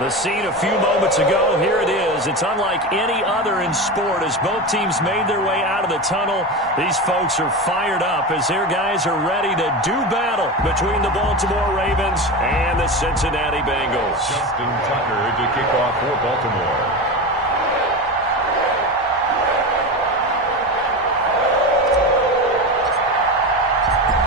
The scene a few moments ago, here it is. It's unlike any other in sport as both teams made their way out of the tunnel. These folks are fired up as their guys are ready to do battle between the Baltimore Ravens and the Cincinnati Bengals. Justin Tucker to kick off for Baltimore.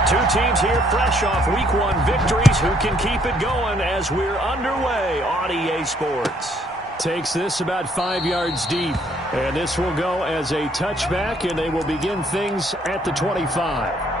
Two teams here fresh off Week 1 victories. Who can keep it going as we're underway on EA Sports? Takes this about 5 yards deep. And this will go as a touchback, and they will begin things at the 25.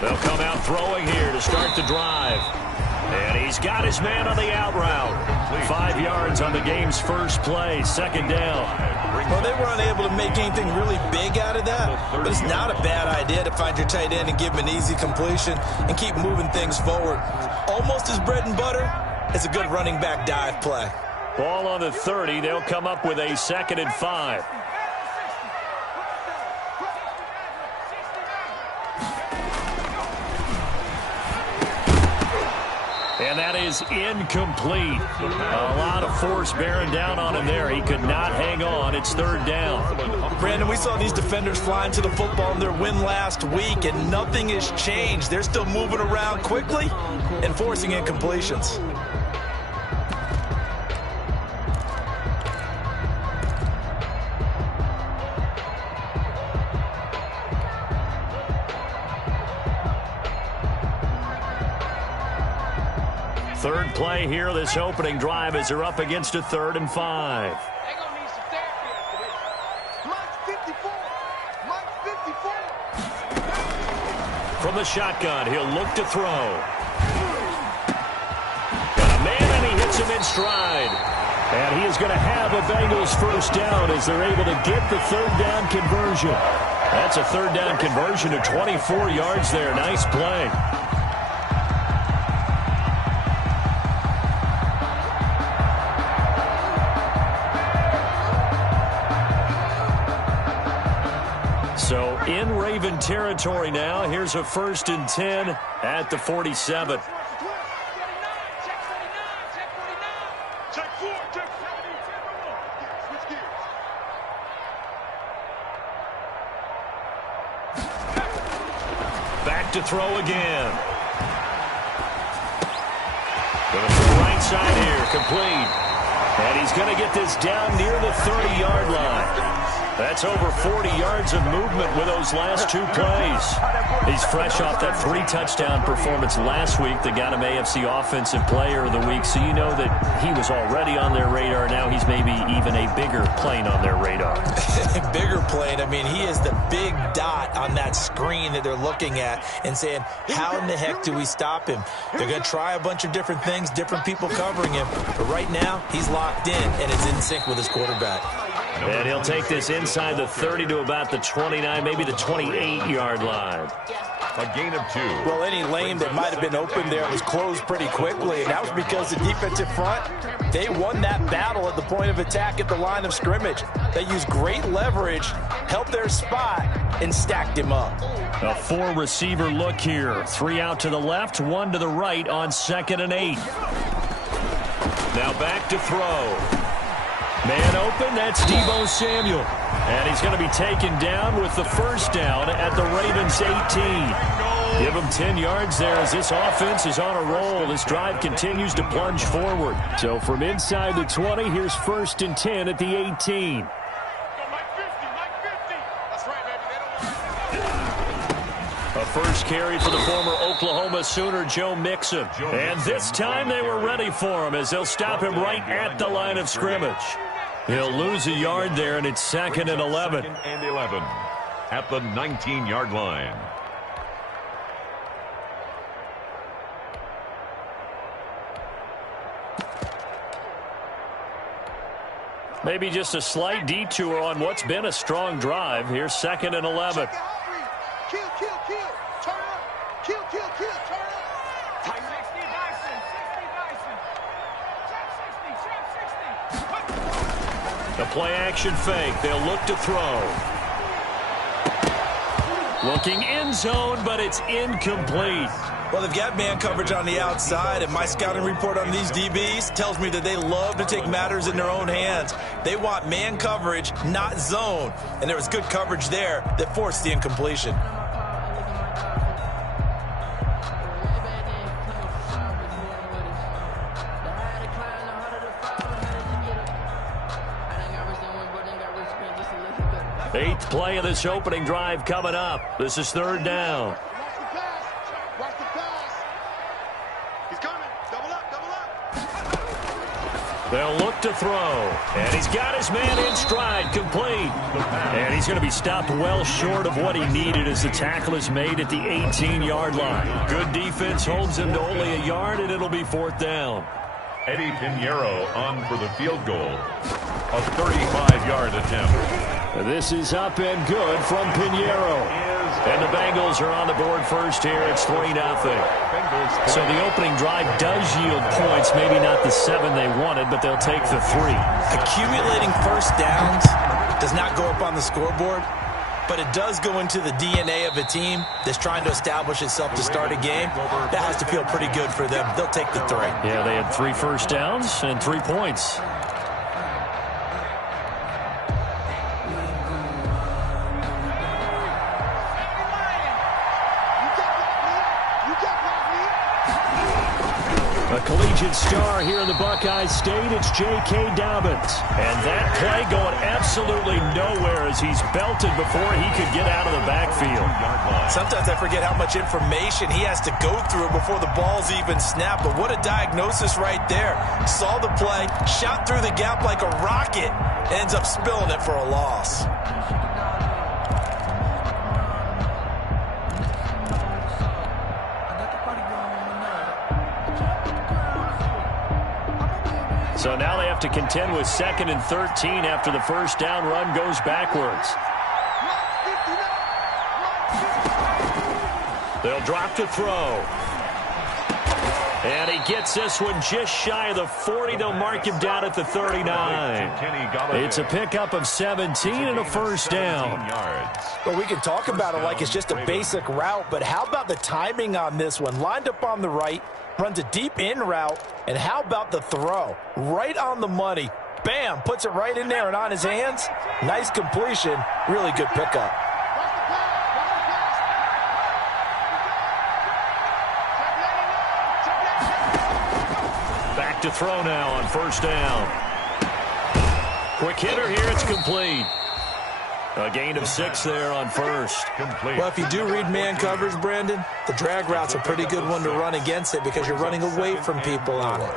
They'll come out throwing here to start the drive. And he's got his man on the out route. 5 yards on the game's first play, second down. Well, they were unable to make anything really big out of that, but it's not a bad idea to find your tight end and give him an easy completion and keep moving things forward. Almost as bread and butter as a good running back dive play. Ball on the 30. They'll come up with a 2nd and 5. And that is incomplete. A lot of force bearing down on him there. He could not hang on. It's 3rd down. Brandon, we saw these defenders flying to the football in their win last week, and nothing has changed. They're still moving around quickly and forcing incompletions. Third play here, this opening drive as they're up against a 3rd and 5. From the shotgun, he'll look to throw. Got a man, and he hits him in stride. And he is going to have a Bengals first down as they're able to get the 3rd down conversion. That's a 3rd down conversion of 24 yards there. Nice play. So in Raven territory now. Here's a 1st and 10 at the 47. Back to throw again. Going to the right side here, complete. And he's going to get this down near the 30-yard line. That's over 40 yards of movement with those last 2 plays. He's fresh off that 3-touchdown performance last week that got him AFC Offensive Player of the Week, so you know that he was already on their radar. Now he's maybe even a bigger plane on their radar. Bigger plane. I mean, he is the big dot on that screen that they're looking at and saying, how in the heck do we stop him? They're going to try a bunch of different things, different people covering him, but right now he's locked in and is in sync with his quarterback. And he'll take this inside the 30 to about the 29, maybe the 28-yard line. A gain of 2. Well, any lane that might have been open there was closed pretty quickly, and that was because the defensive front, they won that battle at the point of attack at the line of scrimmage. They used great leverage, helped their spot, and stacked him up. A 4-receiver look here. 3 out to the left, 1 to the right on 2nd and 8. Now back to throw. Man open, that's Deebo Samuel. And he's going to be taken down with the first down at the Ravens 18. Give him 10 yards there as this offense is on a roll. This drive continues to plunge forward. So from inside the 20, here's 1st and 10 at the 18. A first carry for the former Oklahoma Sooner, Joe Mixon. And this time they were ready for him as they'll stop him right at the line of scrimmage. He'll lose a yard there, and it's 2nd and 11. 2nd and 11 at the 19-yard line. Maybe just a slight detour on what's been a strong drive. Here's 2nd and 11. Kill, kill, kill. Turn up. Kill, kill, kill. Turn up. 60 Dyson. 60 Dyson. Check 60. The play action fake. They'll look to throw. Looking end zone, but it's incomplete. Well, they've got man coverage on the outside, and my scouting report on these DBs tells me that they love to take matters in their own hands. They want man coverage, not zone. And there was good coverage there that forced the incompletion. Eighth play of this opening drive coming up. This is 3rd down. Watch the pass. He's coming. Double up, double up. They'll look to throw. And he's got his man in stride, complete. And he's going to be stopped well short of what he needed as the tackle is made at the 18-yard line. Good defense holds him to only a yard, and it'll be 4th down. Eddie Pinheiro on for the field goal. A 35-yard attempt. This is up and good from Pinheiro. And the Bengals are on the board first here. It's 3-0. So the opening drive does yield points. Maybe not the 7 they wanted, but they'll take the 3. Accumulating first downs does not go up on the scoreboard, but it does go into the DNA of a team that's trying to establish itself to start a game. That has to feel pretty good for them. They'll take the 3. Yeah, they had 3 first downs and 3 points. A collegiate star here in the Buckeye State, it's J.K. Dobbins. And that play going absolutely nowhere as he's belted before he could get out of the backfield. Sometimes I forget how much information he has to go through before the ball's even snapped, but what a diagnosis right there. Saw the play, shot through the gap like a rocket, ends up spilling it for a loss. So now they have to contend with 2nd and 13 after the first down run goes backwards. They'll drop to throw. And he gets this one just shy of the 40. They'll mark him down at the 39. It's a pickup of 17 and a first down. Well, we can talk about it like it's just a basic route, but how about the timing on this one? Lined up on the right, runs a deep in route, and how about the throw? Right on the money. Bam, puts it right in there and on his hands. Nice completion. Really good pickup. Back to throw now on first down. Quick hitter here, it's complete. A gain of 6 there on first. Complete. Well, if you do read man coverage, Brandon, the drag route's a pretty good one to run against it because you're running away from people on it.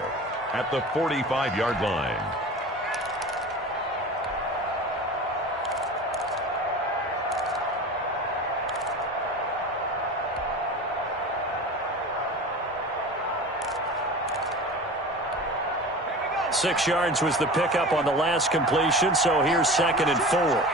At the 45-yard line. Six yards was the pickup on the last completion, so here's 2nd and 4.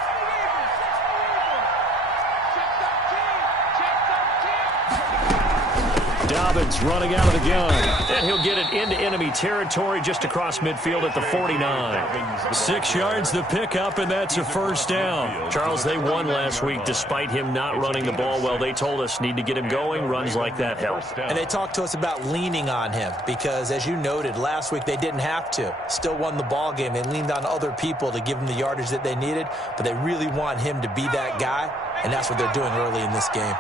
Dobbins running out of the gun. And he'll get it into enemy territory just across midfield at the 49. 6 yards the pickup, and that's a first down. Charles, they won last week despite him not running the ball well. They told us need to get him going. Runs like that help. And they talked to us about leaning on him because, as you noted, last week they didn't have to. Still won the ball game. They leaned on other people to give them the yardage that they needed, but they really want him to be that guy, and that's what they're doing early in this game.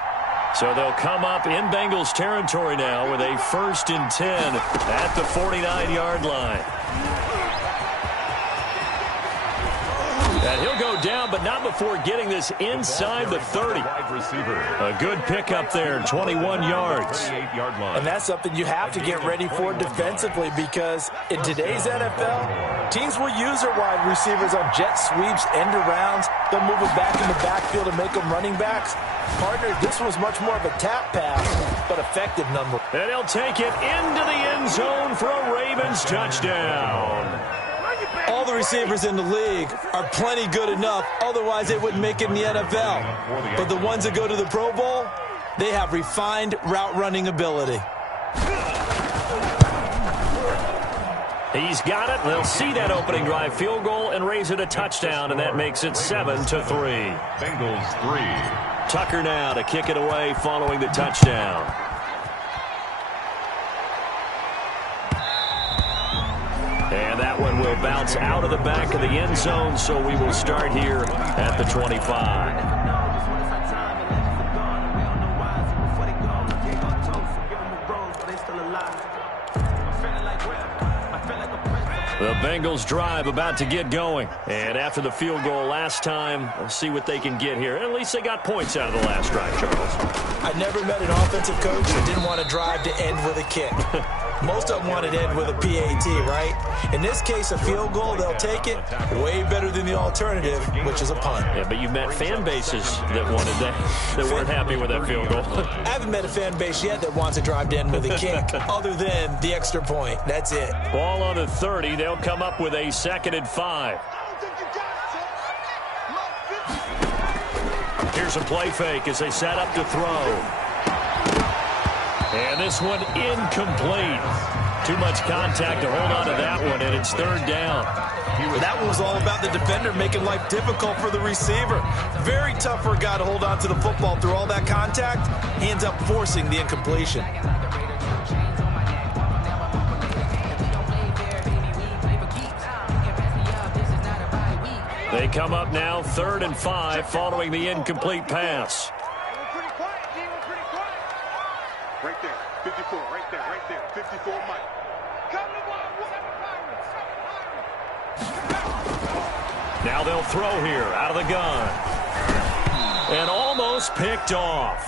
So they'll come up in Bengals territory now with a 1st and 10 at the 49-yard line. And he'll go down, but not before getting this inside the 30. A good pickup there, 21 yards. And that's something you have to get ready for defensively because in today's NFL, teams will use their wide receivers on jet sweeps, end arounds. They'll move it back in the backfield and make them running backs. Partner, this was much more of a tap pass, but effective number. And he'll take it into the end zone for a Ravens touchdown. All the receivers in the league are plenty good enough. Otherwise, they wouldn't make it in the NFL. But the ones that go to the Pro Bowl, they have refined route running ability. He's got it. They'll see that opening drive field goal and raise it a touchdown, and that makes it 7-3. Bengals 3. Tucker now to kick it away following the touchdown. And that one will bounce out of the back of the end zone, so we will start here at the 25. The Bengals drive about to get going. And after the field goal last time, we'll see what they can get here. At least they got points out of the last drive, Charles. I never met an offensive coach that didn't want to drive to end with a kick. Most of them want to end with a PAT, right? In this case, a field goal, they'll take it. Way better than the alternative, which is a punt. Yeah, but you've met fan bases that wanted that weren't happy with that field goal. I haven't met a fan base yet that wants to drive to end with a kick, other than the extra point. That's it. Ball on the 30. They'll come up with a 2nd and 5. Here's a play fake as they set up to throw. And this one incomplete. Too much contact to hold on to that one, and it's 3rd down. That one was all about the defender making life difficult for the receiver. Very tough for a guy to hold on to the football through all that contact. He ends up forcing the incompletion. They come up now 3rd and 5 following the incomplete pass. Right there, 54, right there, 54, Mike. Now they'll throw here out of the gun. And almost picked off.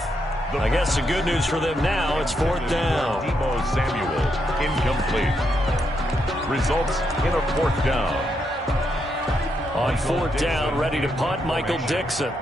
I guess the good news for them now, it's 4th down. Deebo Samuel, incomplete. Results in a 4th down. On 4th down, ready to punt, Michael Dixon.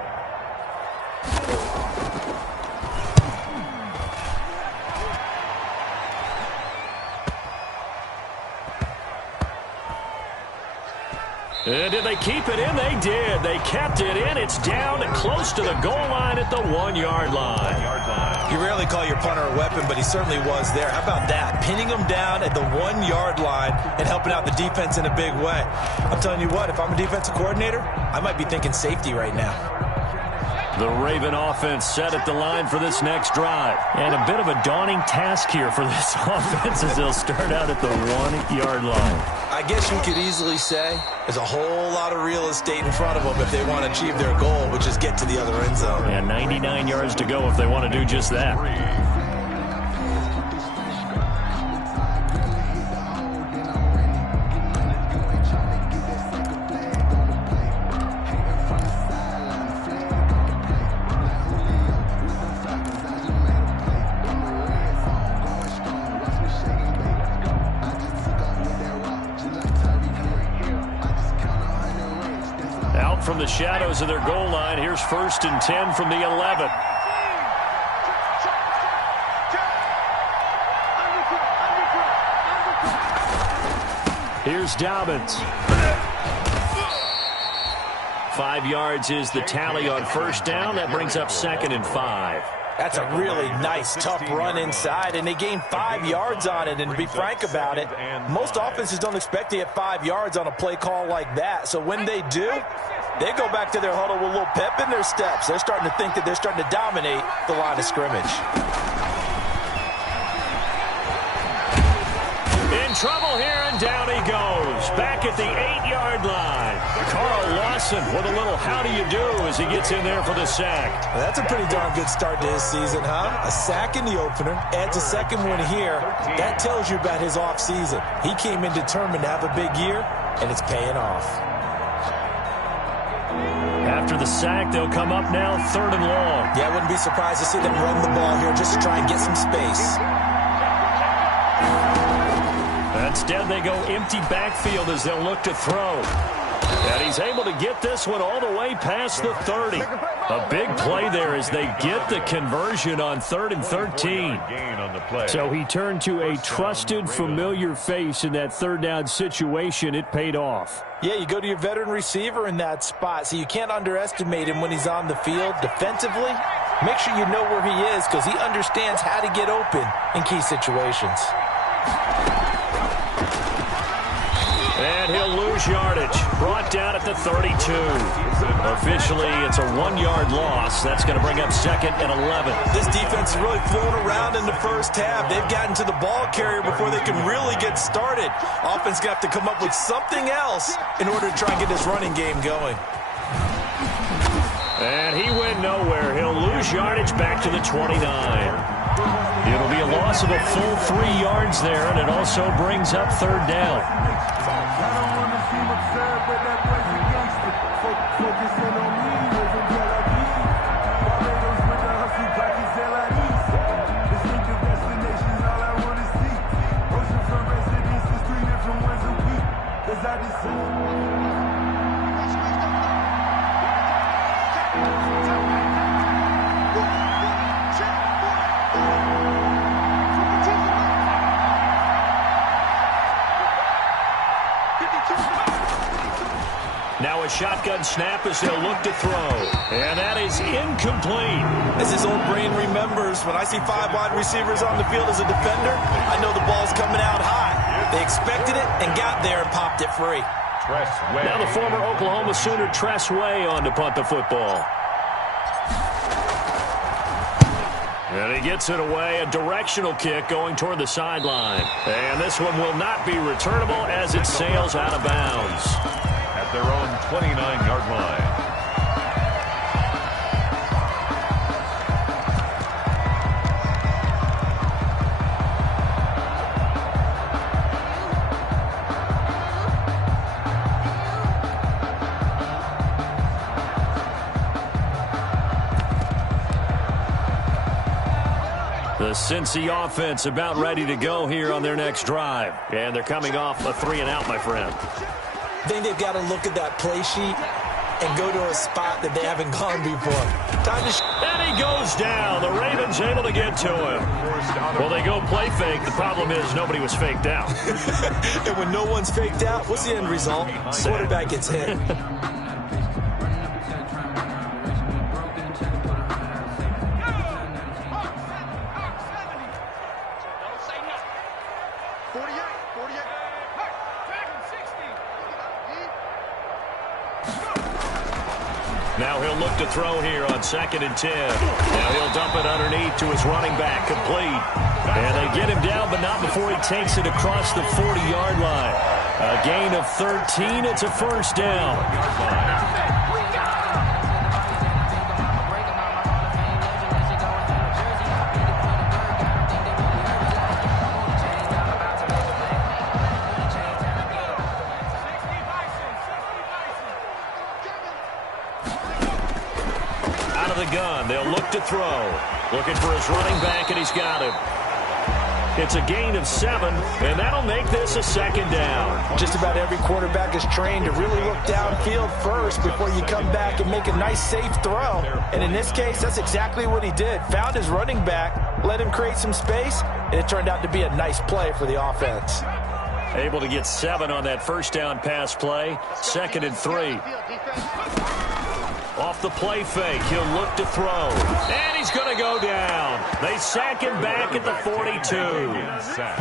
And did they keep it in? They did. They kept it in. It's down and close to the goal line at the 1-yard line. You rarely call your punter a weapon, but he certainly was there. How about that? Pinning him down at the 1-yard line and helping out the defense in a big way. I'm telling you what, if I'm a defensive coordinator, I might be thinking safety right now. The Raven offense set at the line for this next drive. And a bit of a daunting task here for this offense as they'll start out at the 1-yard line. I guess you could easily say there's a whole lot of real estate in front of them if they want to achieve their goal, which is get to the other end zone. And 99 yards to go if they want to do just that. From the shadows of their goal line, here's 1st and 10 from the 11. Here's Dobbins. 5 yards is the tally on 1st down. That brings up 2nd and 5. That's a really nice, tough run inside, and they gained 5 yards on it. And to be frank about it, most offenses don't expect to get 5 yards on a play call like that. So when they do, they go back to their huddle with a little pep in their steps. They're starting to think that they're starting to dominate the line of scrimmage. In trouble here, and down he goes. Back at the 8-yard line. Carl Lawson with a little how do you do as he gets in there for the sack. Well, that's a pretty darn good start to his season, huh? A sack in the opener, adds a second one here. That tells you about his offseason. He came in determined to have a big year, and it's paying off. After the sack, they'll come up now 3rd and long. Yeah, I wouldn't be surprised to see them run the ball here just to try and get some space. Instead, they go empty backfield as they'll look to throw. And he's able to get this one all the way past the 30. A big play there as they get the conversion on 3rd and 13. So he turned to a trusted, familiar face in that 3rd down situation. It paid off. Yeah, you go to your veteran receiver in that spot, so you can't underestimate him when he's on the field. Defensively, make sure you know where he is because he understands how to get open in key situations. And he'll lose yardage. Brought down at the 32. Officially, it's a 1-yard loss. That's going to bring up 2nd and 11. This defense is really flown around in the first half. They've gotten to the ball carrier before they can really get started. Offense going to have to come up with something else in order to try and get this running game going. And he went nowhere. He'll lose yardage back to the 29. It'll be a loss of a full 3 yards there, and it also brings up 3rd down. Now a shotgun snap as they'll look to throw. And that is incomplete. As his old brain remembers, when I see 5 wide receivers on the field as a defender, I know the ball's coming out high. They expected it and got there and popped it free. Now the former Oklahoma Sooner Tress Way on to punt the football. And he gets it away, a directional kick going toward the sideline. And this one will not be returnable as it sails out of bounds. At their own 29-yard line. The Cincy offense about ready to go here on their next drive. And they're coming off a 3-and-out, my friend. I think they've got to look at that play sheet and go to a spot that they haven't gone before. And he goes down. The Ravens able to get to him. Well, they go play fake. The problem is nobody was faked out. And when no one's faked out, what's the end result? Quarterback gets hit. Now he'll look to throw here on 2nd and 10. Now he'll dump it underneath to his running back, complete. And they get him down, but not before he takes it across the 40-yard line. A gain of 13. It's a 1st down. Gun. They'll look to throw. Looking for his running back, and he's got him. It's a gain of 7, and that'll make this a 2nd down. Just about every quarterback is trained to really look downfield first before you come back and make a nice, safe throw. And in this case, that's exactly what he did. Found his running back, let him create some space, and it turned out to be a nice play for the offense. Able to get 7 on that 1st down pass play. 2nd and 3. Off the play fake, he'll look to throw. And he's going to go down. They sack him back at the 42.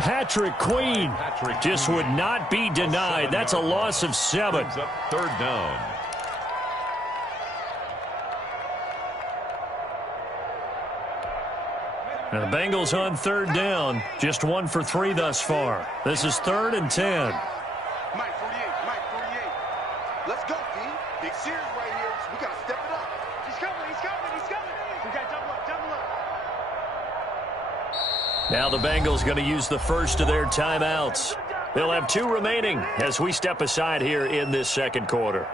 Patrick Queen just would not be denied. That's a loss of 7. 3rd down. Now the Bengals on 3rd down. Just 1 for 3 thus far. This is 3rd and 10. Mike 48, Mike 48. Let's go, D. Big Sears right here. We got to step it up. He's coming, he's coming, he's coming. We got to double up, double up. Now the Bengals going to use the first of their timeouts. They'll have 2 remaining as we step aside here in this 2nd quarter.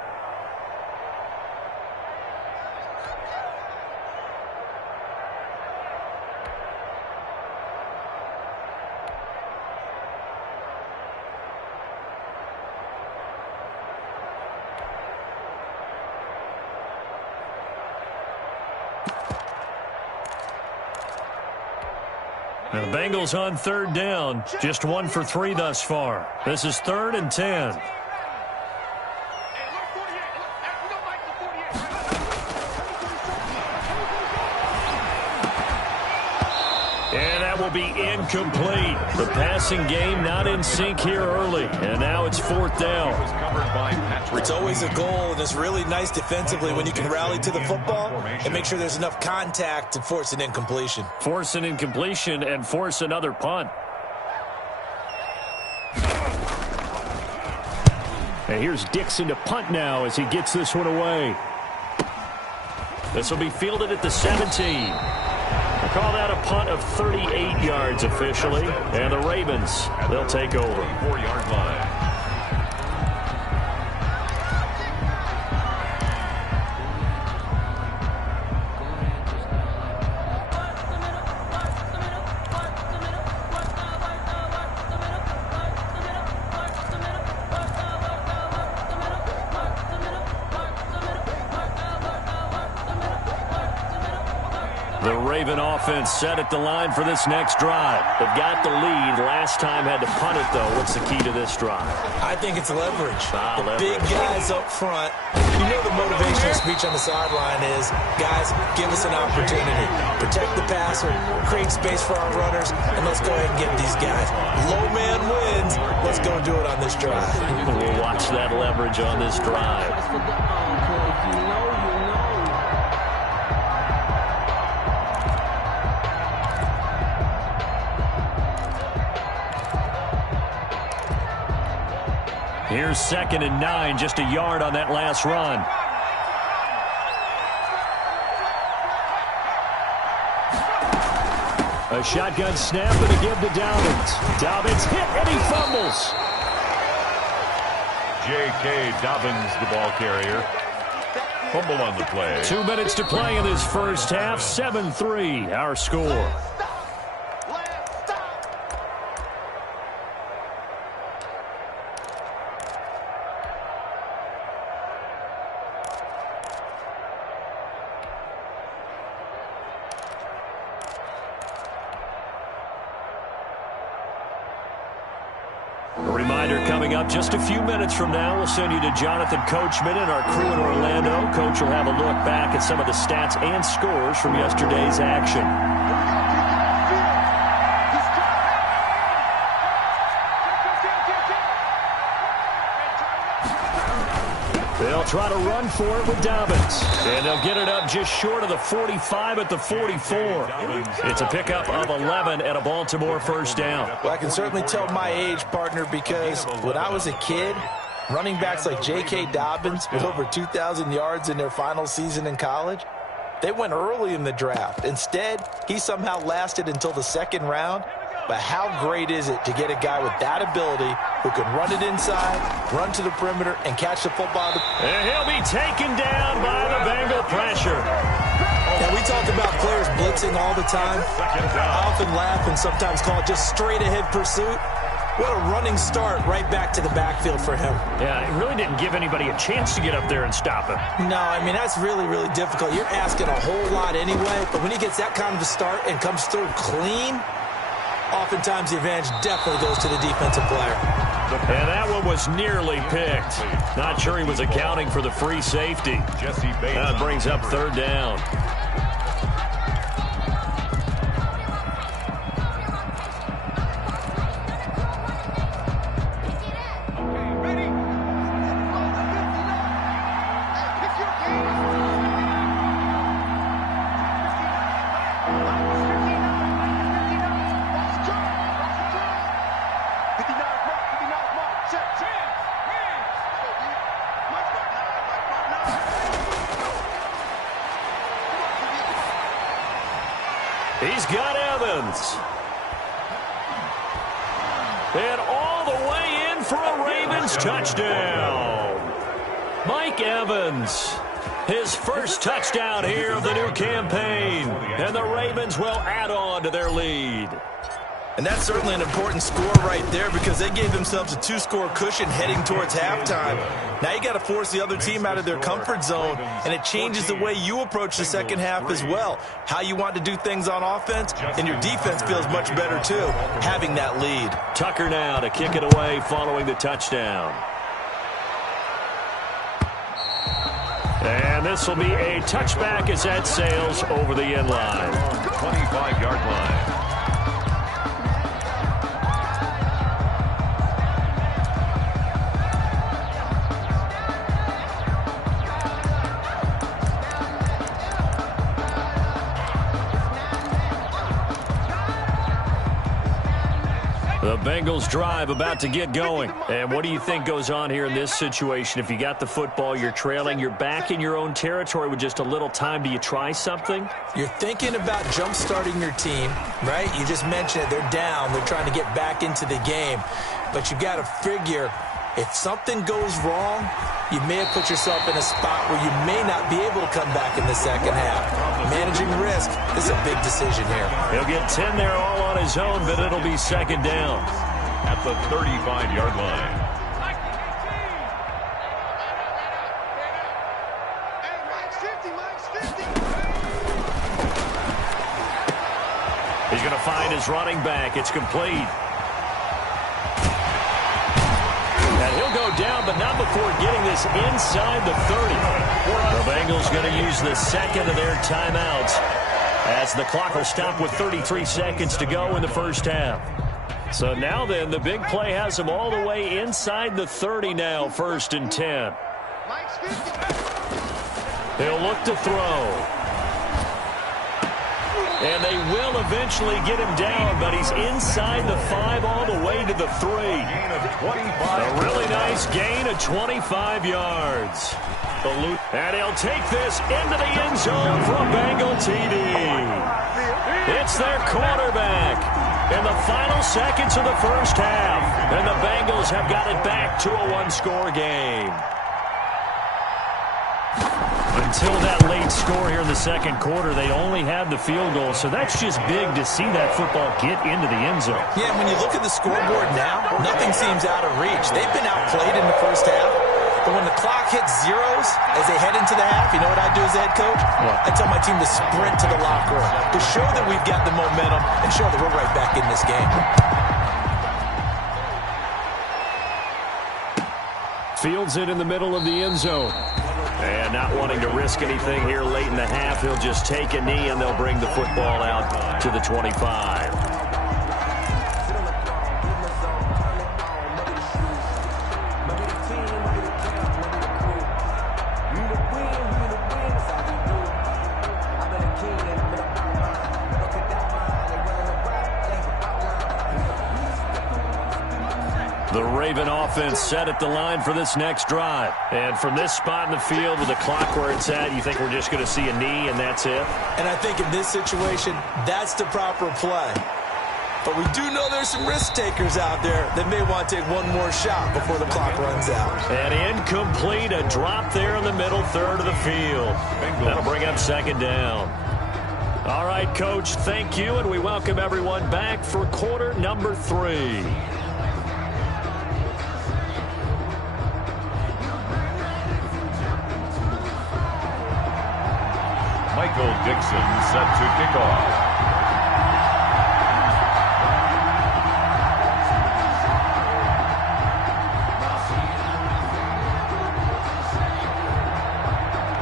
The Bengals on third down. Just 1 for 3 thus far. This is 3rd and 10. And that will be incomplete. The passing game not in sync here early. And now it's 4th down. It's always a goal, and it's really nice defensively when you can rally to the football and make sure there's enough contact to force an incompletion. Force an incompletion and force another punt. And here's Dixon to punt now as he gets this one away. This will be fielded at the 17. We'll call that a punt of 38 yards officially. And the Ravens, they'll take over. 4-yard line. The Raven offense set at the line for this next drive. They've got the lead. Last time had to punt it, though. What's the key to this drive? I think it's leverage. Leverage. Big guys up front. You know the motivational speech on the sideline is, guys, give us an opportunity. Protect the passer, create space for our runners, and let's go ahead and get these guys. Low man wins. Let's go and do it on this drive. We'll watch that leverage on this drive. Here's 2nd and 9, just a yard on that last run. A shotgun snap and a give to Dobbins. Dobbins hit and he fumbles. J.K. Dobbins, the ball carrier. Fumble on the play. 2 minutes to play in this first half. 7-3, our score. A reminder coming up just a few minutes from now, we'll send you to Jonathan Coachman and our crew in Orlando. Coach will have a look back at some of the stats and scores from yesterday's action. They'll try to run for it with Dobbins. And they'll get it up just short of the 45 at the 44. It's a pickup of 11 at a Baltimore first down. Well, I can certainly tell my age, partner, because when I was a kid, running backs like J.K. Dobbins with over 2,000 yards in their final season in college, they went early in the draft. Instead, he somehow lasted until the 2nd round. But how great is it to get a guy with that ability who can run it inside, run to the perimeter, and catch the football? And he'll be taken down by the Bengal pressure. Now, we talk about players blitzing all the time. I often laugh and sometimes call it just straight-ahead pursuit. What a running start right back to the backfield for him. Yeah, it really didn't give anybody a chance to get up there and stop him. No, I mean, that's really, really difficult. You're asking a whole lot anyway, but when he gets that kind of a start and comes through clean, oftentimes the advantage definitely goes to the defensive player. And that one was nearly picked. Not sure he was accounting for the free safety. That brings up 3rd down. He's got Evans. And all the way in for a Ravens touchdown. Mike Evans, his first touchdown here of the new campaign. And the Ravens will add on to their lead. And that's certainly an important score right there because they gave themselves a 2-score cushion heading towards halftime. Now you got to force the other team out of their comfort zone, and it changes the way you approach the second half as well. How you want to do things on offense, and your defense feels much better too, having that lead. Tucker now to kick it away following the touchdown. And this will be a touchback as that sails over the end line. 25-yard line. The Bengals drive about to get going. And what do you think goes on here in this situation? If you got the football, you're trailing, you're back in your own territory with just a little time. Do you try something? You're thinking about jump-starting your team, right? You just mentioned it. They're down. They're trying to get back into the game. But you got to figure if something goes wrong, you may have put yourself in a spot where you may not be able to come back in the second half. Managing risk is a big decision here. He'll get 10 there all on his own, but it'll be second down. At the 35-yard line. Hey, Mike's 50, Mike's 50. He's going to find his running back. It's complete. And he'll go down, but not before getting this inside the 30. The Bengals going to use the second of their timeouts as the clock will stop with 33 seconds to go in the first half. So now then, the big play has them all the way inside the 30 now, 1st and 10. Mike's 50. He'll look to throw. And they will eventually get him down, but he's inside the 5 all the way to the 3. Gain of 25. A really nice gain of 25 yards. And he'll take this into the end zone for a Bengal TD. It's their quarterback in the final seconds of the first half. And the Bengals have got it back to a one-score game. Until that late score here in the second quarter, they only had the field goal. So that's just big to see that football get into the end zone. Yeah, when you look at the scoreboard now, nothing seems out of reach. They've been outplayed in the first half. But when the clock hits zeros as they head into the half, you know what I do as a head coach? What? I tell my team to sprint to the locker room to show that we've got the momentum and show that we're right back in this game. Fields it in the middle of the end zone. And not wanting to risk anything here late in the half, he'll just take a knee and they'll bring the football out to the 25. The Raven offense set at the line for this next drive. And from this spot in the field with the clock where it's at, you think we're just going to see a knee and that's it? And I think in this situation, that's the proper play. But we do know there's some risk takers out there that may want to take one more shot before the clock runs out. And incomplete, a drop there in the middle third of the field. That'll bring up second down. All right, Coach, thank you, and we welcome everyone back for quarter number 3. Michael Dixon set to kick off.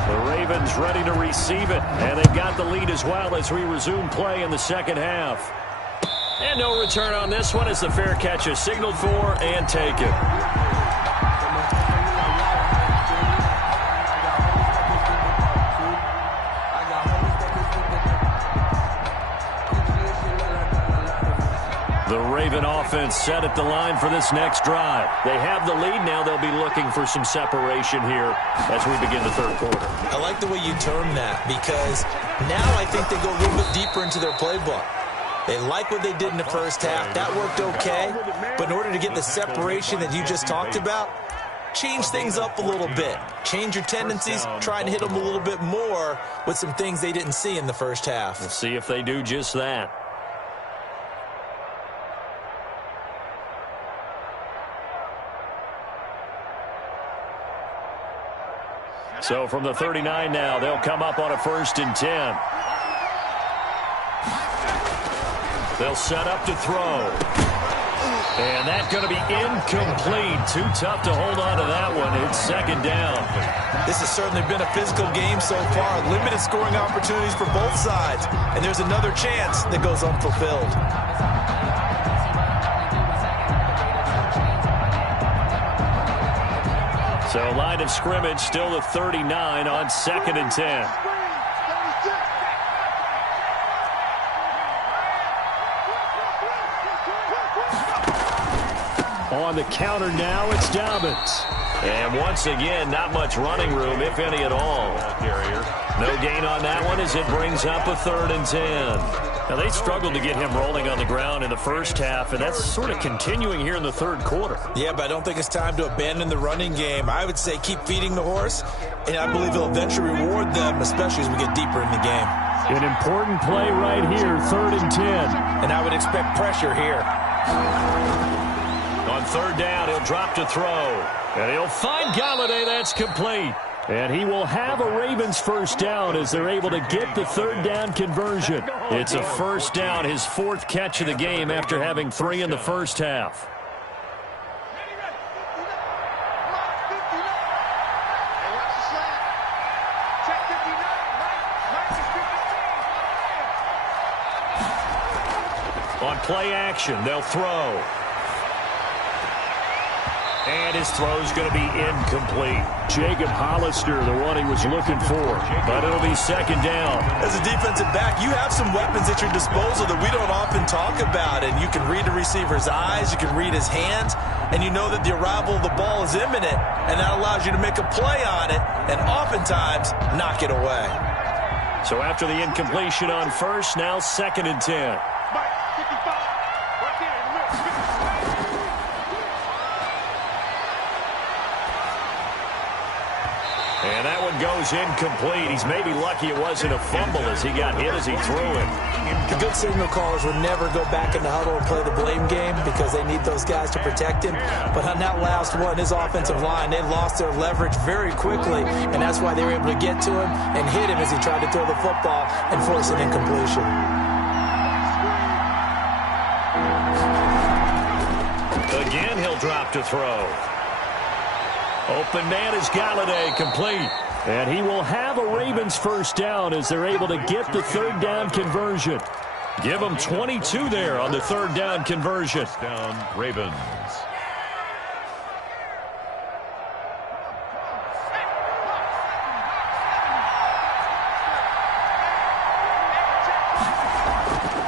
The Ravens ready to receive it, and they've got the lead as well as we resume play in the second half. And no return on this one as the fair catch is signaled for and taken. The Raven offense set at the line for this next drive. They have the lead now. They'll be looking for some separation here as we begin the third quarter. I like the way you term that because now I think they go a little bit deeper into their playbook. They like what they did in the first half. That worked okay. But in order to get the separation that you just talked about, change things up a little bit. Change your tendencies, try and hit them a little bit more with some things they didn't see in the first half. We'll see if they do just that. So from the 39 now, they'll come up on a 1st and 10. They'll set up to throw. And that's going to be incomplete. Too tough to hold on to that one. It's 2nd down. This has certainly been a physical game so far. Limited scoring opportunities for both sides. And there's another chance that goes unfulfilled. So line of scrimmage still the 39 on 2nd and 10. On the counter now, it's Dobbins. And once again, not much running room, if any at all. No gain on that one as it brings up a 3rd and 10. Now, they struggled to get him rolling on the ground in the first half, and that's sort of continuing here in the 3rd quarter. Yeah, but I don't think it's time to abandon the running game. I would say keep feeding the horse, and I believe he'll eventually reward them, especially as we get deeper in the game. An important play right here, 3rd and 10. And I would expect pressure here. On 3rd down, he'll drop to throw. And he'll find Golladay. That's complete. And he will have a Ravens 1st down as they're able to get the 3rd down conversion. It's a 1st down, his 4th catch of the game after having 3 in the first half. On play action, they'll throw. And his throw's going to be incomplete. Jacob Hollister, the one he was looking for. But it'll be 2nd down. As a defensive back, you have some weapons at your disposal that we don't often talk about. And you can read the receiver's eyes, you can read his hands, and you know that the arrival of the ball is imminent. And that allows you to make a play on it and oftentimes knock it away. So after the incompletion on 1st, now 2nd and 10. And that one goes incomplete. He's maybe lucky it wasn't a fumble as he got hit as he threw it. The good signal callers would never go back in the huddle and play the blame game because they need those guys to protect him. But on that last one, his offensive line, they lost their leverage very quickly, and that's why they were able to get to him and hit him as he tried to throw the football and force an incompletion. Again, he'll drop to throw. Open man is Golladay, complete. And he will have a Ravens 1st down as they're able to get the 3rd down conversion. Give them 22 there on the 3rd down conversion. Down Ravens.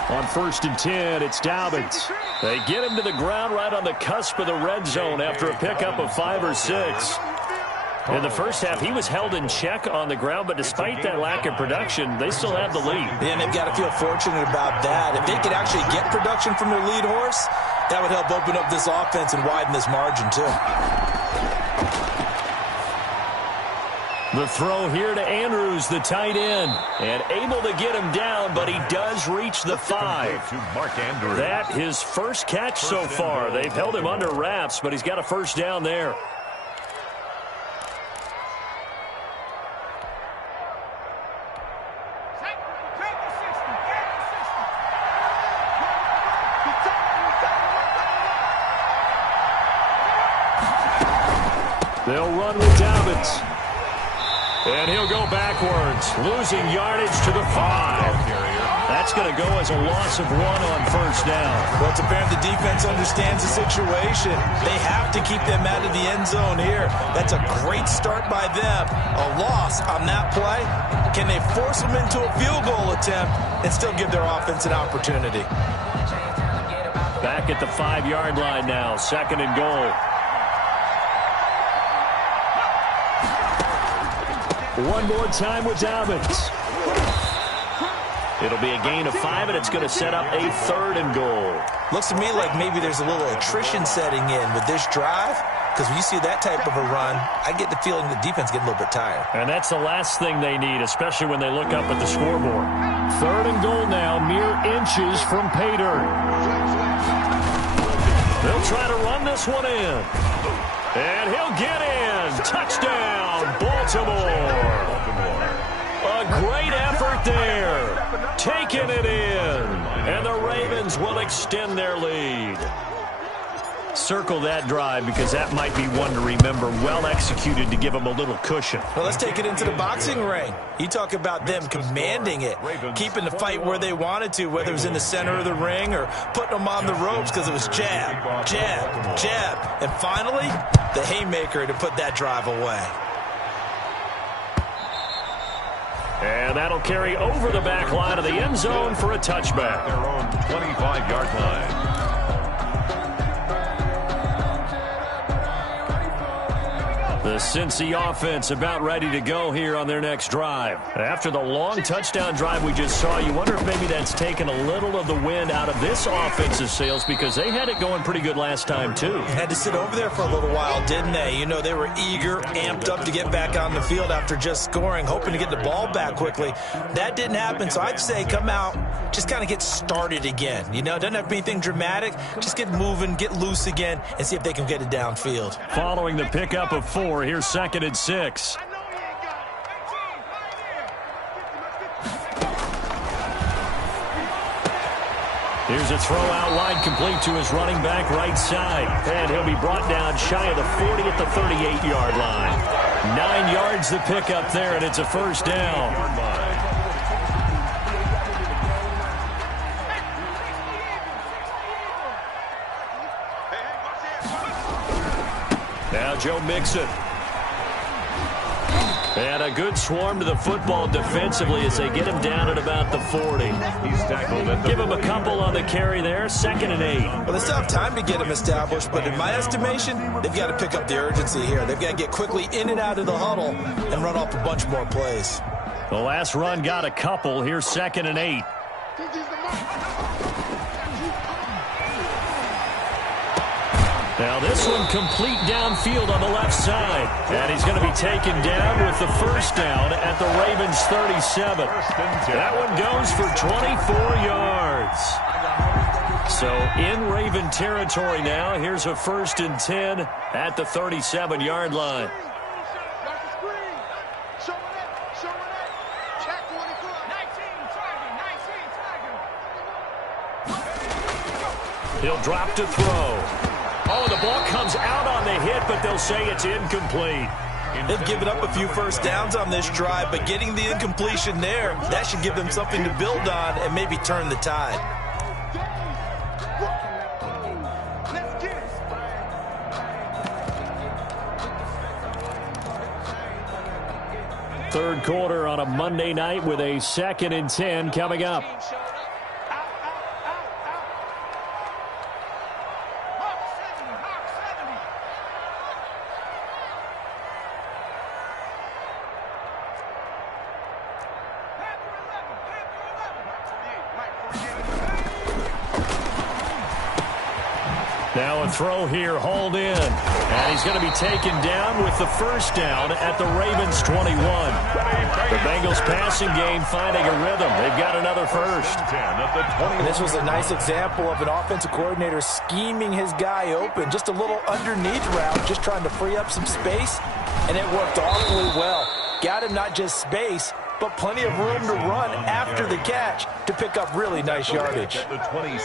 On 1st and 10, it's Dobbins. They get him to the ground right on the cusp of the red zone after a pickup of 5 or 6. In the first half, he was held in check on the ground, but despite that lack of production, they still have the lead. Yeah, and they've got to feel fortunate about that. If they could actually get production from their lead horse, that would help open up this offense and widen this margin, too. The throw here to Andrews, the tight end, and able to get him down, but he does reach the 5. To Mark Andrews. That his 1st catch so far. They've held him under wraps, but he's got a 1st down there. They'll run with Dobbins. And he'll go backwards, losing yardage to the 5. That's going to go as a loss of 1 on 1st down. Well, it's apparent the defense understands the situation. They have to keep them out of the end zone here. That's a great start by them. A loss on that play. Can they force them into a field goal attempt and still give their offense an opportunity? Back at the 5-yard line now, 2nd and goal. One more time with Dobbins. It'll be a gain of 5, and it's going to set up a 3rd and goal. Looks to me like maybe there's a little attrition setting in with this drive, because when you see that type of a run, I get the feeling the defense getting a little bit tired. And that's the last thing they need, especially when they look up at the scoreboard. 3rd and goal now, mere inches from pay dirt. They'll try to run this one in. And he'll get in. Touchdown, Baltimore. A great effort there. Taking it in. And the Ravens will extend their lead. Circle that drive because that might be one to remember. Well executed to give them a little cushion. Well, let's take it into the boxing ring. You talk about them commanding it, keeping the fight where they wanted to, whether it was in the center of the ring or putting them on the ropes because it was jab, jab, jab. And finally, the haymaker to put that drive away. And that'll carry over the back line of the end zone for a touchback. Their own 25-yard line. The Cincy offense about ready to go here on their next drive. After the long touchdown drive we just saw, you wonder if maybe that's taken a little of the wind out of this offense's sails because they had it going pretty good last time too. Had to sit over there for a little while, didn't they? You know, they were eager, amped up to get back on the field after just scoring, hoping to get the ball back quickly. That didn't happen, so I'd say come out, just kind of get started again. You know, it doesn't have to be anything dramatic. Just get moving, get loose again, and see if they can get it downfield. Following the pickup of 4, here's 2nd and 6. Here's a throw out wide, complete to his running back right side. And he'll be brought down shy of the 40 at the 38-yard line. 9 yards the pickup there, and it's a first down. Now Joe Mixon. And a good swarm to the football defensively as they get him down at about the 40. He's tackled at the Give him a couple on the carry there. 2nd and 8. Well, they still have time to get him established, but in my estimation, they've got to pick up the urgency here. They've got to get quickly in and out of the huddle and run off a bunch more plays. The last run got a couple. Here's 2nd and 8. Now this one complete downfield on the left side. And he's going to be taken down with the first down at the Ravens 37. That one goes for 24 yards. So in Raven territory now. Here's a 1st and 10 at the 37-yard line. He'll drop to throw. Oh, the ball comes out on the hit, but they'll say it's incomplete. They've given up a few first downs on this drive, but getting the incompletion there, that should give them something to build on and maybe turn the tide. Third quarter on a Monday night with a 2nd and 10 coming up. Now a throw here, hauled in. And he's going to be taken down with the first down at the Ravens 21. The Bengals passing game finding a rhythm. They've got another first. And this was a nice example of an offensive coordinator scheming his guy open. Just a little underneath route, just trying to free up some space. And it worked awfully well. Got him not just space, but plenty of room to run after the catch to pick up really nice yardage.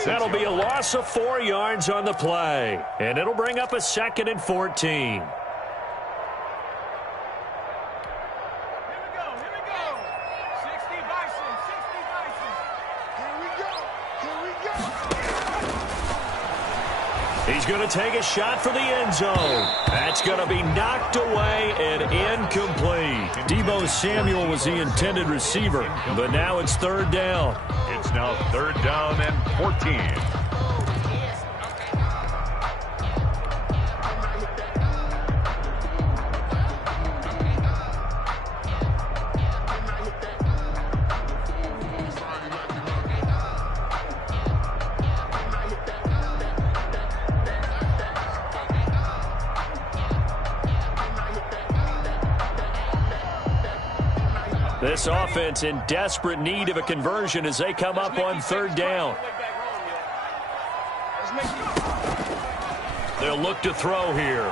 That'll be a loss of 4 yards on the play. And it'll bring up a 2nd and 14. He's going to take a shot for the end zone. That's going to be knocked away and incomplete. Deebo Samuel was the intended receiver, but now it's 3rd down. It's now 3rd down and 14. This offense in desperate need of a conversion as they come up on 3rd down. They'll look to throw here.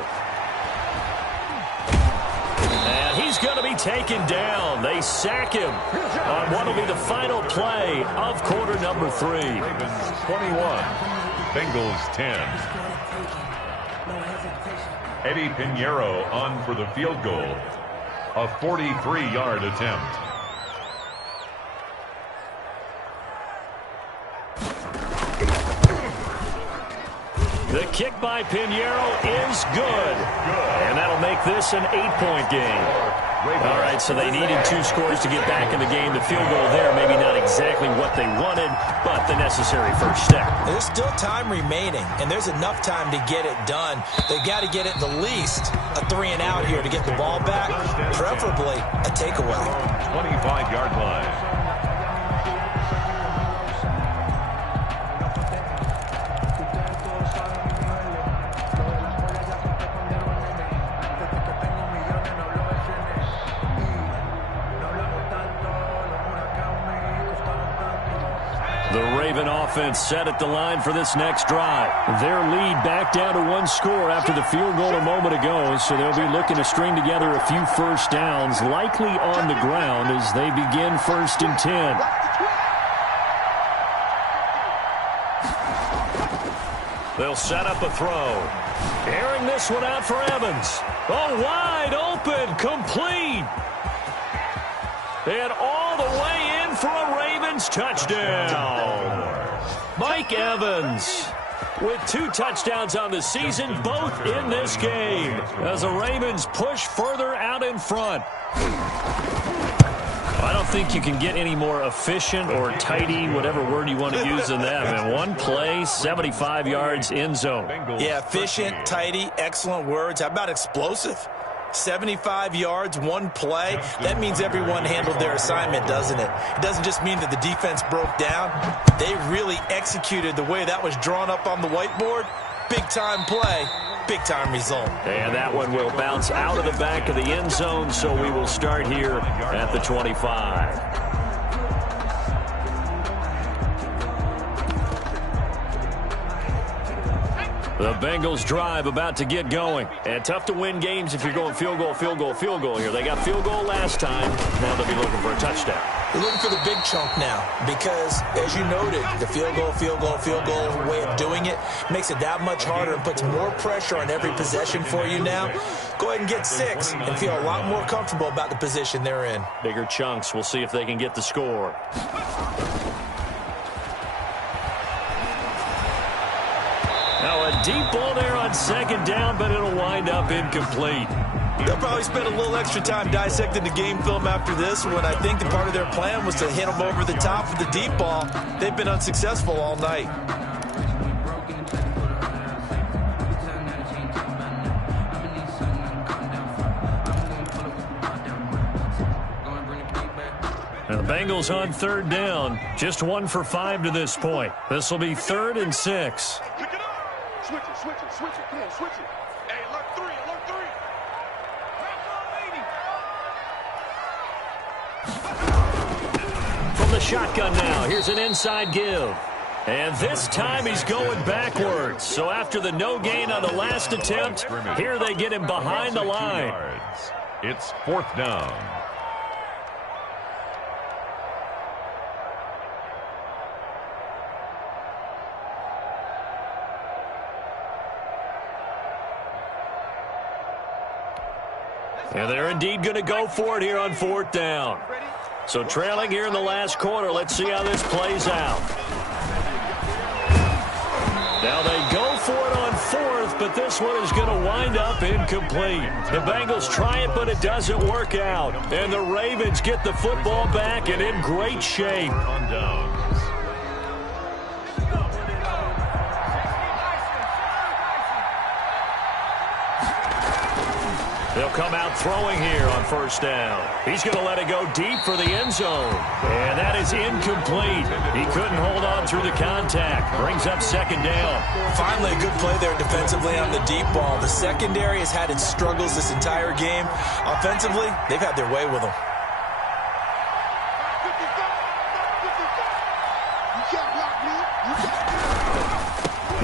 he's going to be taken down. They sack him on what will be the final play of quarter number 3. Ravens 21, Bengals 10. Eddie Pinheiro on for the field goal. A 43-yard attempt. The kick by Pinheiro is good. And that'll make this an 8-point game. All right, so they needed 2 scores to get back in the game. The field goal there, maybe not exactly what they wanted, but the necessary first step. There's still time remaining, and there's enough time to get it done. They've got to get at the least a 3-and-out here to get the ball back, preferably a takeaway. 25-yard line. The Raven offense set at the line for this next drive. Their lead back down to 1 score after the field goal a moment ago, so they'll be looking to string together a few first downs, likely on the ground as they begin 1st and 10. They'll set up a throw. Airing this one out for Evans. Oh, wide open, complete. And all the way in for a Ravens touchdown. Mike Evans with 2 touchdowns on the season, both in this game, as the Ravens push further out in front. I don't think you can get any more efficient or tidy, whatever word you want to use in that. Man, 1 play, 75 yards, end zone. Yeah, efficient, tidy, excellent words. How about explosive? 75 yards, 1 play. That means everyone handled their assignment, doesn't it? It doesn't just mean that the defense broke down. They really executed the way that was drawn up on the whiteboard. Big-time play, big-time result. And that one will bounce out of the back of the end zone, so we will start here at the 25. The Bengals drive about to get going. And tough to win games if you're going field goal, field goal, field goal here. They got field goal last time. Now they'll be looking for a touchdown. They're looking for the big chunk now because, as you noted, the field goal way of doing it makes it that much harder and puts more pressure on every possession for you now. Go ahead and get 6 and feel a lot more comfortable about the position they're in. Bigger chunks. We'll see if they can get the score. Now a deep ball there on 2nd down, but it'll wind up incomplete. They'll probably spend a little extra time dissecting the game film after this when I think the part of their plan was to hit them over the top with the deep ball. They've been unsuccessful all night. And the Bengals on 3rd down. Just 1 for 5 to this point. This will be 3rd and 6. Switch it, switch it, switch it. Come on, switch it. Hey, alert 3, alert 3. From the shotgun now, here's an inside give. And this time he's going backwards. So after the no gain on the last attempt, here they get him behind the line. It's 4th down. And they're indeed going to go for it here on 4th down. So trailing here in the last quarter. Let's see how this plays out. Now they go for it on 4th, but this one is going to wind up incomplete. The Bengals try it, but it doesn't work out. And the Ravens get the football back and in great shape. On downs. They'll come out throwing here on 1st down. He's going to let it go deep for the end zone. And that is incomplete. He couldn't hold on through the contact. Brings up 2nd down. Finally, a good play there defensively on the deep ball. The secondary has had its struggles this entire game. Offensively, they've had their way with them.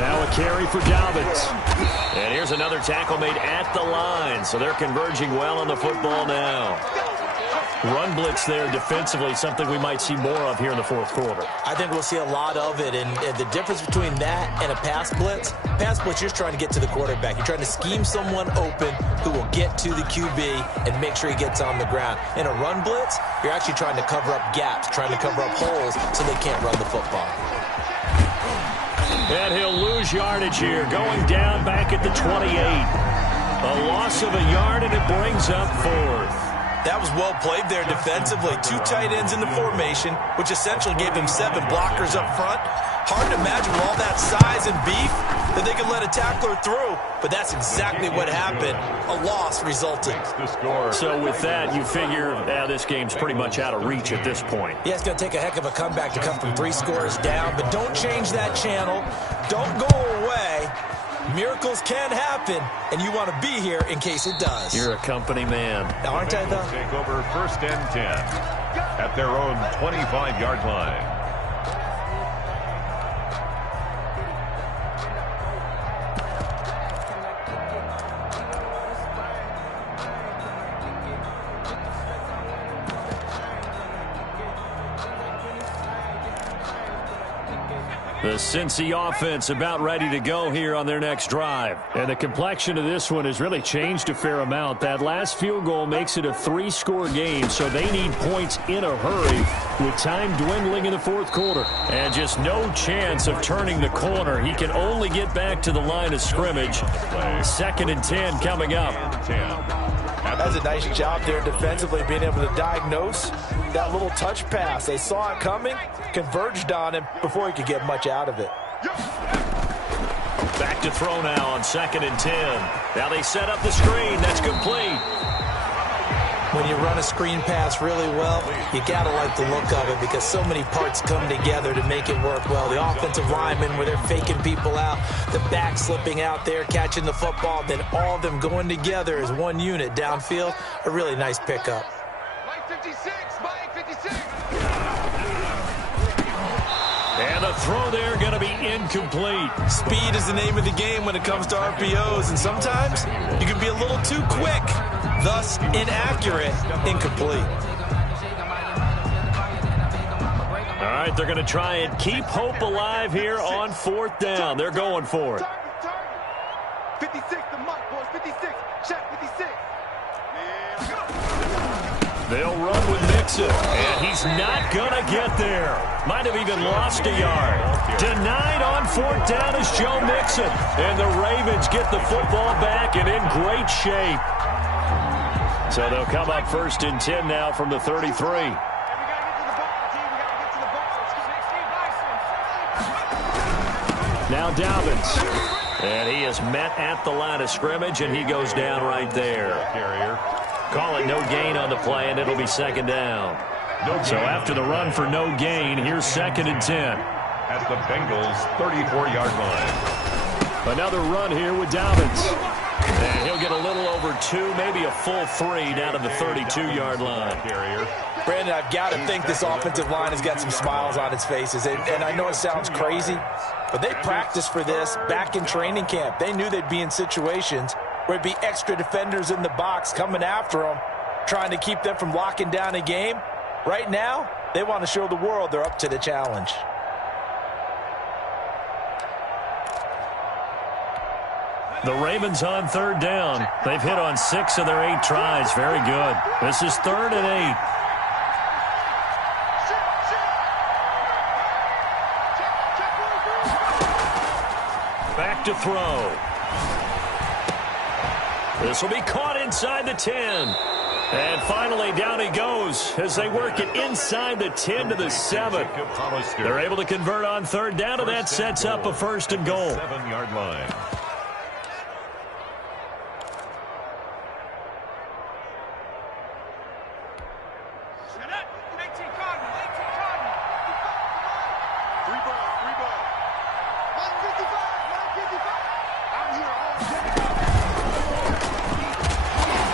Now a carry for Dobbins. And here's another tackle made at the line, so they're converging well on the football now. Run blitz there defensively, something we might see more of here in the fourth quarter. I think we'll see a lot of it, and the difference between that and a pass blitz, you're just trying to get to the quarterback. You're trying to scheme someone open who will get to the QB and make sure he gets on the ground. In a run blitz, you're actually trying to cover up gaps, trying to cover up holes so they can't run the football. And he'll lose yardage here, going down back at the 28. A loss of a yard, and it brings up fourth. That was well played there defensively. 2 tight ends in the formation, which essentially gave them 7 blockers up front. Hard to imagine with all that size and beef that they could let a tackler through, but that's exactly what happened. A loss resulted. So with that, you figure this game's pretty much out of reach at this point. Yeah, it's going to take a heck of a comeback to come from 3 scores down, but don't change that channel. Don't go away. Miracles can happen, and you want to be here in case it does. You're a company man. Aren't I, though? Take over 1st and 10 at their own 25-yard line. The Cincy offense about ready to go here on their next drive. And the complexion of this one has really changed a fair amount. That last field goal makes it a 3-score game, so they need points in a hurry with time dwindling in the fourth quarter. And just no chance of turning the corner. He can only get back to the line of scrimmage. 2nd and 10 coming up. That's a nice job there defensively, being able to diagnose that little touch pass. They saw it coming, converged on him before he could get much out of it. Back to throw now on 2nd and 10. Now they set up the screen. That's complete. When you run a screen pass really well, you got to like the look of it because so many parts come together to make it work well. The offensive linemen, where they're faking people out, the back slipping out there, catching the football, then all of them going together as one unit downfield. A really nice pickup. Mike 56, Mike 56. And the throw there going to be incomplete. Speed is the name of the game when it comes to RPOs, and sometimes you can be a little too quick, thus inaccurate, incomplete. All right, they're going to try and keep hope alive here on 4th down. They're going for it. 56, the Mike, boys, 56. Check 56. They'll run with Mixon, and he's not going to get there. Might have even lost a yard. Denied on 4th down is Joe Mixon. And the Ravens get the football back and in great shape. So they'll come up 1st and 10 now from the 33. Now Dobbins. And he is met at the line of scrimmage, and he goes down right there. Call it no gain on the play, and it'll be 2nd down. So after the run for no gain, here's 2nd and 10. At the Bengals' 34-yard line. Another run here with Dobbins. And he'll get a little over 2, maybe a full 3 down to the 32-yard line. Brandon, I've got to think this offensive line has got some smiles on its faces. And I know it sounds crazy, but they practiced for this back in training camp. They knew they'd be in situations where it'd be extra defenders in the box coming after them, trying to keep them from locking down a game. Right now, they want to show the world they're up to the challenge. The Ravens on 3rd down. They've hit on 6 of their 8 tries. Very good. This is 3rd and 8. Back to throw. This will be caught inside the 10. And finally, down he goes as they work it inside the 10 to the 7. They're able to convert on 3rd down, and that sets up a 1st and goal. 7-yard line.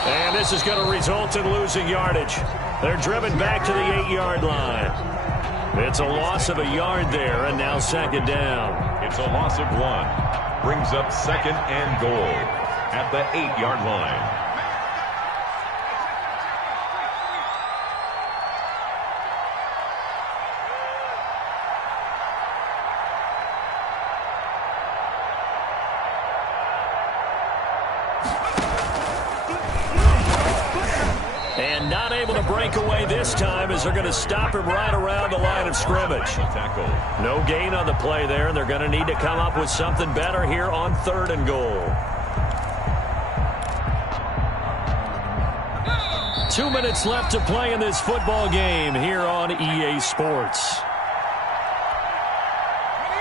And this is going to result in losing yardage. They're driven back to the 8-yard line. It's a loss of a yard there, and now 2nd down. It's a loss of 1. brings up 2nd and goal at the 8-yard line. And not able to break away this time as they're going to stop him right around the line of scrimmage. No gain on the play there, and they're going to need to come up with something better here on 3rd and goal. 2 minutes left to play in this football game here on EA Sports.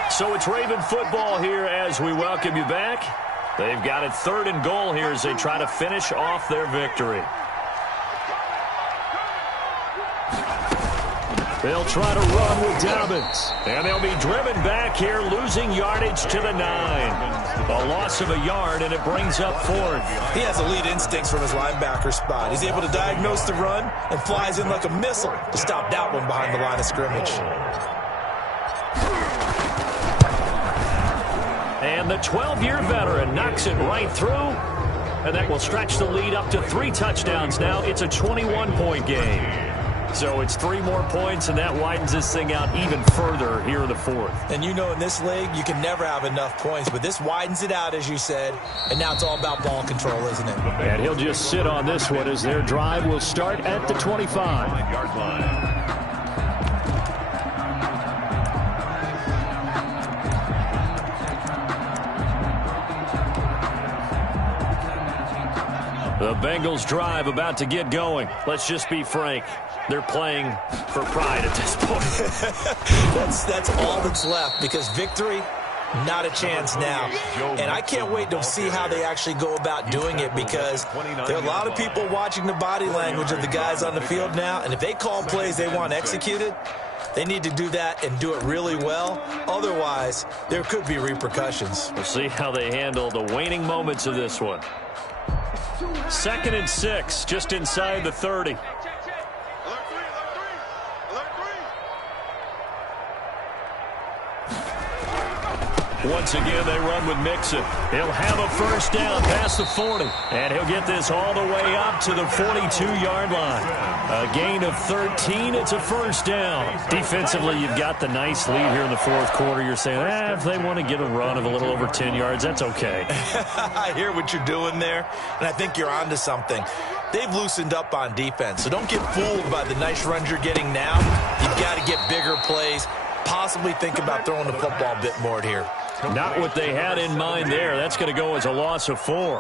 So it's Raven football here as we welcome you back. They've got it 3rd and goal here as they try to finish off their victory. They'll try to run with Dobbins. And they'll be driven back here, losing yardage to the 9. A loss of a yard, and it brings up 4th. He has elite instincts from his linebacker spot. He's able to diagnose the run and flies in like a missile to stop that one behind the line of scrimmage. And the 12-year veteran knocks it right through. And that will stretch the lead up to 3 touchdowns now. It's a 21-point game. So it's 3 more points, and that widens this thing out even further here in the 4th. And you know in this league, you can never have enough points, but this widens it out, as you said, and now it's all about ball control, isn't it? And he'll just sit on this one as their drive will start at the 25-yard line. The Bengals drive about to get going. Let's just be frank. They're playing for pride at this point. That's all that's left, because victory, not a chance now. And I can't wait to see how they actually go about doing it, because there are a lot of people watching the body language of the guys on the field now, and if they call plays they want executed, they need to do that and do it really well. Otherwise, there could be repercussions. We'll see how they handle the waning moments of this one. 2nd and 6, just inside the 30. Once again, they run with Mixon. He'll have a first down past the 40. And he'll get this all the way up to the 42-yard line. A gain of 13. It's a first down. Defensively, you've got the nice lead here in the 4th quarter. You're saying, if they want to get a run of a little over 10 yards, that's okay. I hear what you're doing there, and I think you're onto something. They've loosened up on defense, so don't get fooled by the nice runs you're getting now. You've got to get bigger plays. Possibly think about throwing the football a bit more here. Not what they had in mind there. That's going to go as a loss of 4.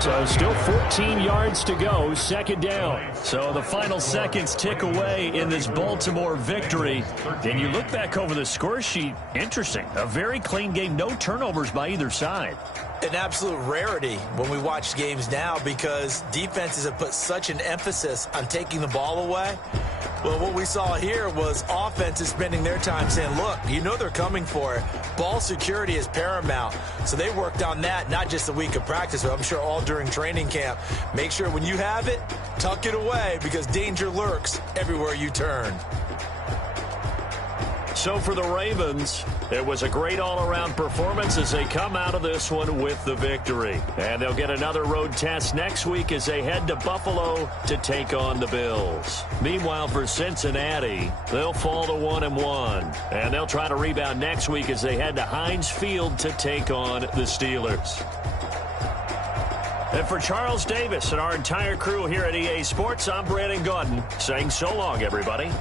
So still 14 yards to go, 2nd down. So the final seconds tick away in this Baltimore victory. And you look back over the score sheet, interesting. A very clean game, no turnovers by either side. An absolute rarity when we watch games now, because defenses have put such an emphasis on taking the ball away. Well, what we saw here was offenses spending their time saying, look, you know they're coming for it. Ball security is paramount. So they worked on that, not just a week of practice, but I'm sure all during training camp. Make sure when you have it, tuck it away, because danger lurks everywhere you turn. So for the Ravens, it was a great all-around performance as they come out of this one with the victory. And they'll get another road test next week as they head to Buffalo to take on the Bills. Meanwhile, for Cincinnati, they'll fall to 1-1. And they'll try to rebound next week as they head to Heinz Field to take on the Steelers. And for Charles Davis and our entire crew here at EA Sports, I'm Brandon Gaudin saying so long, everybody.